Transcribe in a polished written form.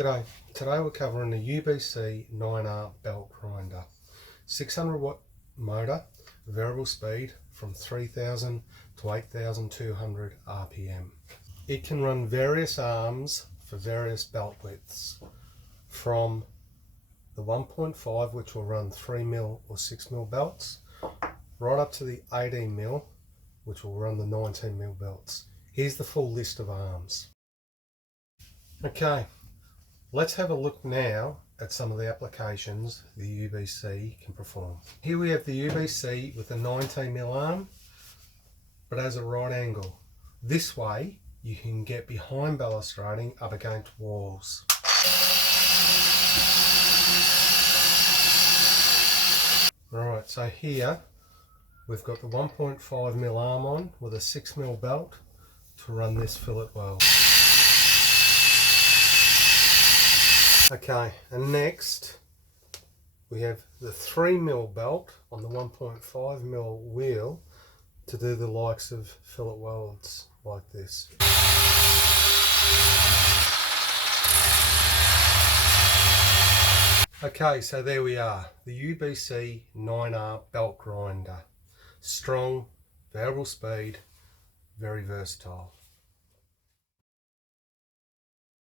G'day, today we're covering the UBC 9R belt grinder. 600 watt motor, variable speed from 3000 to 8200 RPM. It can run various arms for various belt widths, from the 1.5 which will run 3mm or 6mm belts, right up to the 18mm which will run the 19mm belts. Here's the full list of arms. Okay. Let's have a look now at some of the applications the UBC can perform. Here we have the UBC with a 19mm arm, but as a right angle. This way you can get behind balustrading up against walls. Right, so here we've got the 1.5mm arm on with a 6mm belt to run this fillet weld. Okay, and next we have the 3mm belt on the 1.5mm wheel to do the likes of fillet welds like this. Okay, so there we are, the UBC 9R belt grinder. Strong, variable speed, very versatile.